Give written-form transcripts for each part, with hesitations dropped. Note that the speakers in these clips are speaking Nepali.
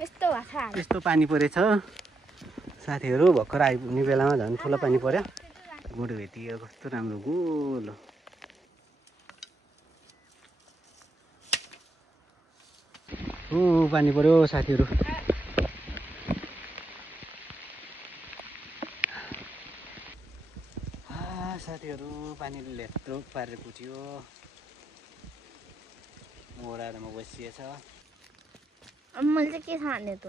यस्तो पानी परेछ साथीहरू। भर्खर आइपुग्ने बेलामा झन् ठुलो पानी पर्यो। गोरु भेटियो कस्तो राम्रो गोलो। पानी पर्यो साथीहरू। साथीहरू पानीले लेत्रो पारेर पुग्यो। मोरामा बसिएछ। अब मैले चाहिँ के खाने त?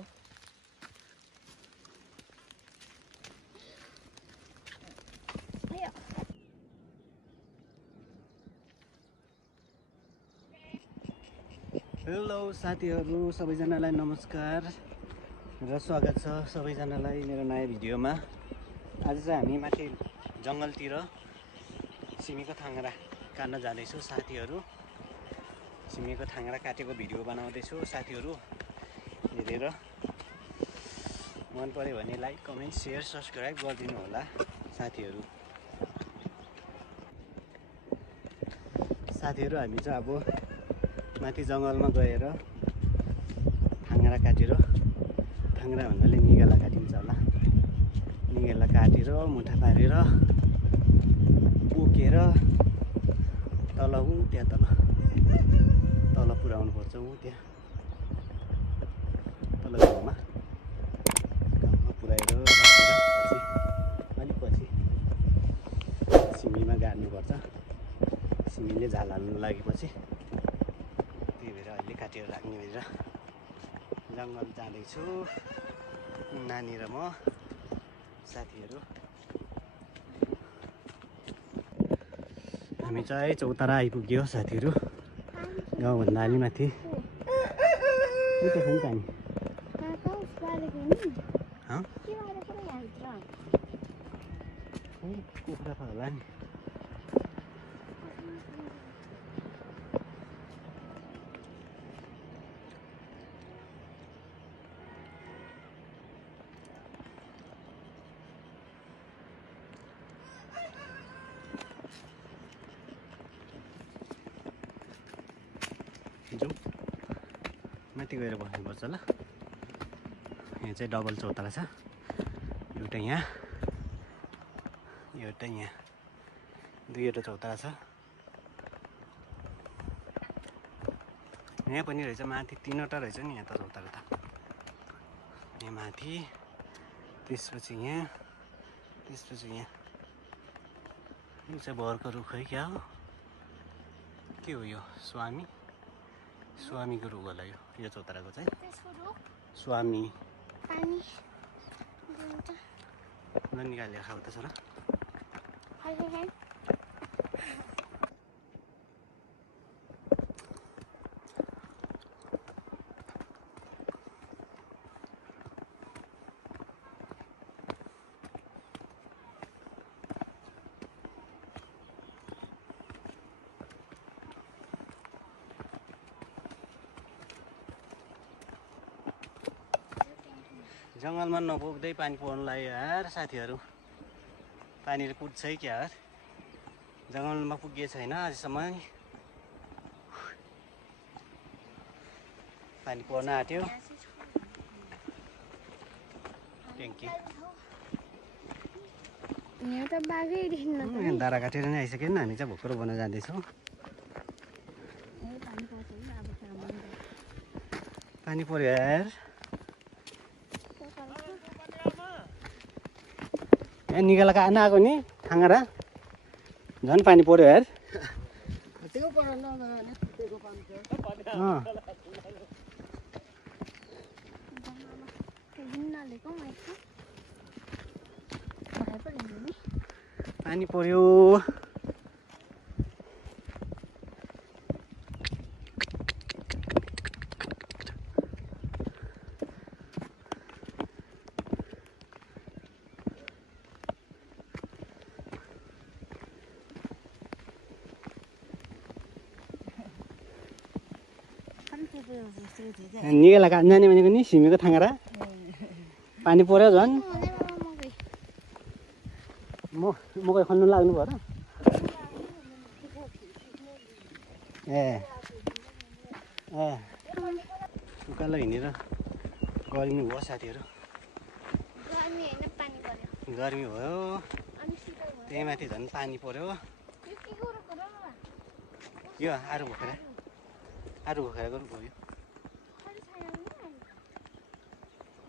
हेलो साथीहरू, सबैजनालाई नमस्कार र स्वागत छ सबैजनालाई मेरो नयाँ भिडियोमा। आज चाहिँ हामी माथि जङ्गलतिर सिमीको थाङ्ग्रा काट्न जाँदैछौँ साथीहरू। सिमीको थाङ्ग्रा काटेको भिडियो बनाउँदैछु साथीहरू। हेरेर मन पर्यो भने लाइक, कमेन्ट, सेयर, सब्सक्राइब गरिदिनु होला साथीहरू। साथीहरू हामी चाहिँ अब माथि जङ्गलमा गएर थाङ्ग्रा काटेर, थाङ्ग्रा भन्नाले निगाला काटिन्छ होला, निगाला काटेर मुठा पारेर बोकेर तल त्यहाँ तल पुर्याउनु पर्छ। त्यहाँ तल गाउँमा पुर्याएर अलिक पछि सिमीमा गाड्नुपर्छ। सिमीले झाल हाल्नु लागेपछि त्यही भएर अहिले काटेर राख्ने भनेर जङ्गल जाँदैछु नानी र म साथीहरू। हामी चाहिँ चौतारा आइपुग्यो साथीहरू। गाउँभन्दा अलि माथि पानी कुखुरा छ होला नि। जाउँ माथि गएर बस्नुपर्छ ल। यहाँ चाहिँ डबल चौतारा छ, एउटा यहाँ एउटा यहाँ, दुईवटा चौतारा छ। यहाँ पनि रहेछ माथि, तीनवटा रहेछ नि यहाँ त चौतारा त। यहाँ माथि, त्यसपछि यहाँ, त्यसपछि यहाँ। यो चाहिँ बरको रुख है क्या हो, के हो यो? स्वामीको रुख होला यो चौताराको चाहिँ। स्वामी ल निकालेर खाऊ त छोरा। जङ्गलमा नपुग्दै पानी पर्नु लाग्यो यार साथीहरू। पानीले कुद्छ है क्या यार। जङ्गलमा पुगेको छैन अझसम्म। पानी पर्न आँट्यो। ट्याङ्की दारा काटेर नै आइसक्यो नि। हामी चाहिँ भोकरो बन्न जाँदैछौँ। पानी पर्यो यार। यहाँ निकाला काट्न आएको नि थाङ्ग्रा, झन् पानी पर्यो यार। पानी पर्यो। निगाला काट्न जाने भनेको नि सिमीको थाङ्ग्रा। पानी पर्यो झन्। मकै खन्नु लाग्नु भयो र। उकालो हिँडेर गर्मी भयो साथीहरू, गर्मी होइन पानी पर्यो गर्मी भयो। अनि शीतल भयो त्यही माथि झन् पानी पर्यो। यो के गरेको र बाबा यो आरू भोखेर गयो। खरी छैन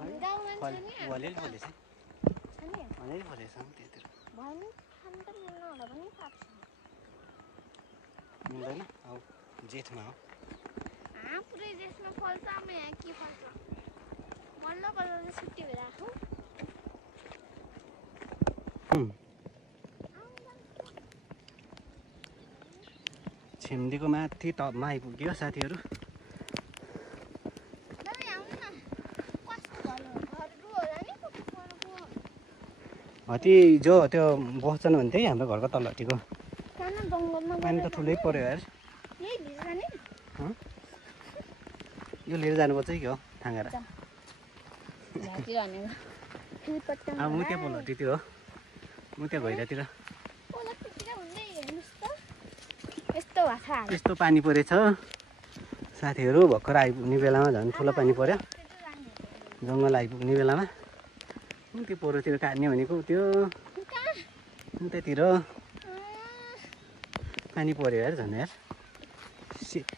नि गाउँमा छ नि अलिअलि फलेछ, छ नि अलिअलि फलेछ त्यतिर। भन्नु खान त मिल्न होला पनि थाप्छ मिल्दैन, अब जेठमा हो। पुरै देशमा फल्छ अब यहाँ के फल्छ बल्ल बल्ल चाहिँ छुट्टी भइरहेको छिम्दीको माथि टपमा आइपुग्यो साथीहरू। दादा यहाँ आउनु न कस्तो घरहरू होला नि कुकुरको हत्ती जो त्यो बस्छन् भने त्यही हाम्रो घरको तलहट्टिको। सानो जङ्गलमा पानी त ठुलै पर्यो यार। यही भित्र जाने यो लिएर जानुपर्छ कि हो थाङ्गारा। अब मुत्या पोलहट्टीतिर हो, मुत्या घैरातिर यस्तो भएको छ यस्तो पानी परेछ साथीहरू। भर्खर आइपुग्ने बेलामा झन् ठुलो पानी पर्यो। जङ्गल आइपुग्ने बेलामा त्यो पोहोरतिर काट्ने भनेको त्यो उतातिर पानी पर्यो यार झन् यार। सिट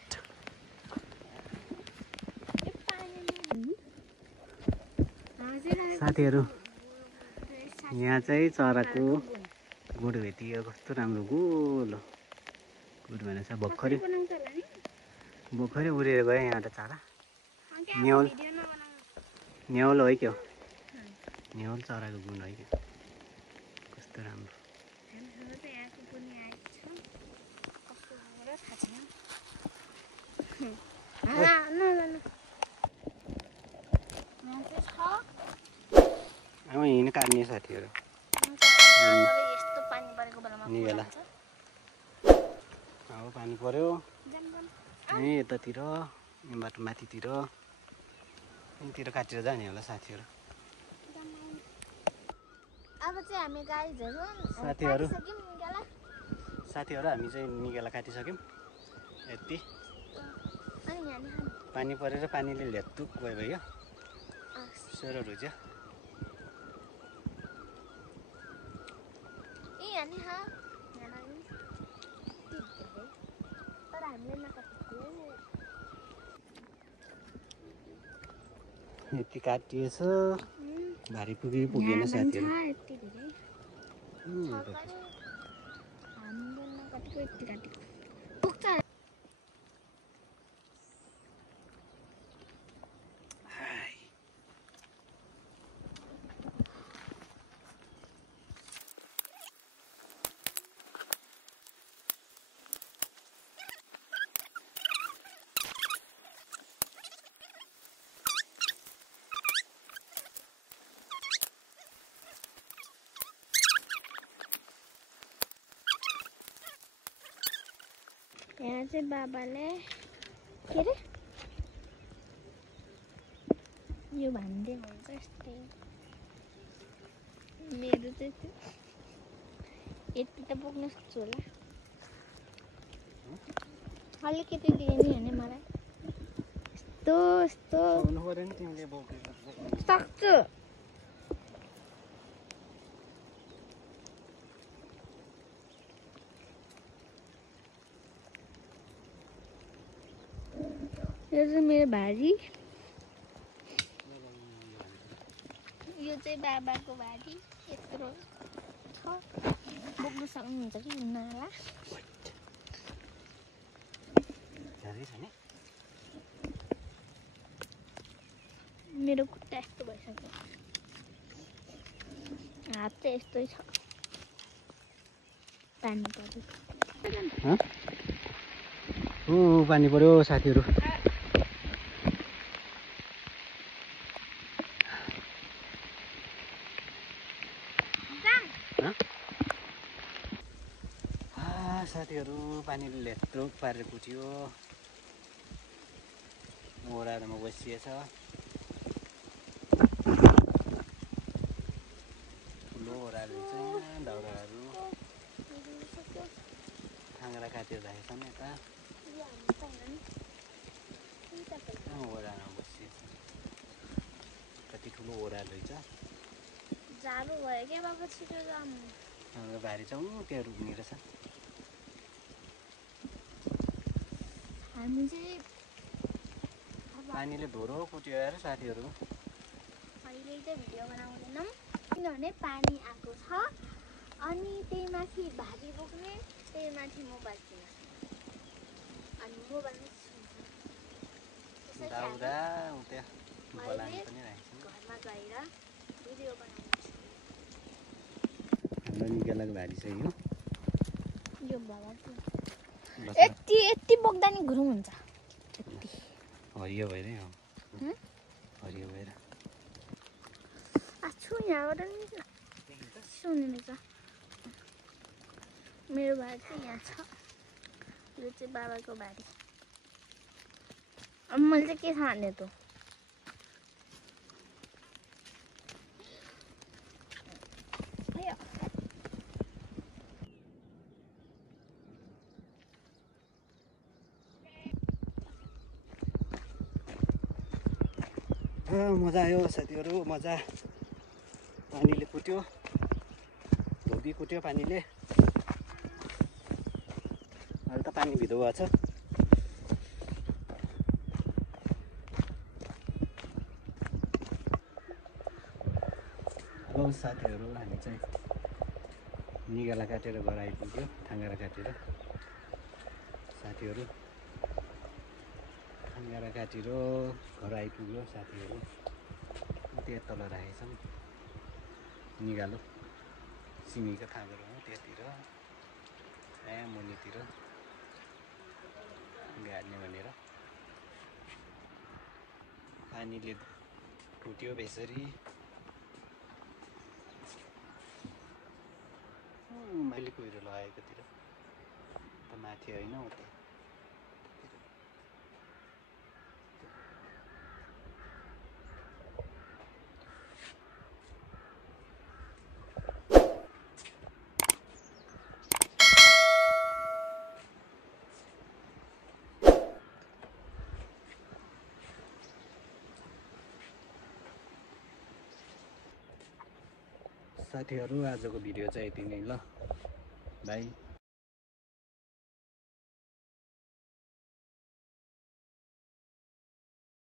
साथीहरू, यहाँ चाहिँ चराको गुड भेटियो। कस्तो राम्रो गोलो गुड भनेछ। भर्खरै उडेर गयो यहाँ त चरा। न्याउल हो क्या, न्याउल चराको गुण है क्या। कस्तो राम्रो। अब हिँड्न काट्ने साथीहरू यस्तो पानी परेको बेलामा निगेला। अब पानी पर्यो यहीँ यतातिर, बाटो माथितिर यहीँतिर काटेर जाने होला साथीहरू। अब चाहिँ हामी गाईहरू साथीहरू हामी चाहिँ निगेला काटिसक्यौँ। यति पानी परेर पानीले ल्यात्तुक गयो भयो। सोह्र रुज्यो। यति काटिएछ, भारी पुगेन साथीहरू। यहाँ चाहिँ बाबाले के अरे यो भन्दै हुन्छ यस्तै। मेरो चाहिँ त्यो यति त बोक्न सक्छु होला, अलिकति दियो नि होइन मलाई। यस्तो यस्तो सक्छु। यो चाहिँ मेरो भारी, यो चाहिँ बाबाको भारी। यत्रो छ, बोक्नु सक्नुहुन्छ कि हुन्न होला। मेरो खुट्टा यस्तो भइसक्यो, हात चाहिँ यस्तै छ। पानी पर्यो, पानी पर्यो साथीहरू। साथीहरू पानीले ल्यात्रो पारेर कुट्यो। ओह्रालोमा बसिएछ। ठुलो ओह्रालो चाहिँ दाउराहरू थाङ्ग्रा काटेर राखेको छन् यता। ओह्रालोमा बसिएछ। जाडो ओह्रालो छ जाडो भयो क्या बाबा छिटो जाऊँ भारी चाहिँ त्यहाँ रुक्ने रहेछ हामी चाहिँ पानीले धोरो कुट्यो यार साथीहरू अहिले चाहिँ भिडियो बनाउँदैनौँ किनभने पानी आएको छ अनि त्यही माथि भारी बोक्ने त्यही माथि मोबाइल किन अनि मोबाइलमा दाउरा त्यहाँ बोलानी पनि राखेको घरमा गएर भिडियो बनाउँछु हाम्रो निकालाको भारी छ यो बाबा यति बोक्दा नि घुरुङ हुन्छ हरियो भएर हरियो भएर आछु यहाँबाट नि सुन्ने रहेछ मेरो भाइ चाहिँ यहाँ छ यो चाहिँ बाबाको भारी अब मैले चाहिँ के खाने त मजा आयो साथीहरू मजा पानीले कुट्यो धोबी कुट्यो पानीले अहिले त पानी भिदो भएको छ अब साथीहरू हामी चाहिँ निगाला काटेर घर आइपुग्यो थाङ्गारा काटेर साथीहरू थाङ्गारा काटेर घर आइपुग्यो साथीहरू त्यहाँ तल राखेछौँ निगालो सिमीको थाँगरो हो त्यहाँतिर त्यहाँ मुनितिर गाड्ने भनेर पानीले फुट्यो बेसरी मैले कुहिरो लगाएकोतिर त माथि होइन उता साथीहरू आजको भिडियो चाहिँ यति नै ल बाई।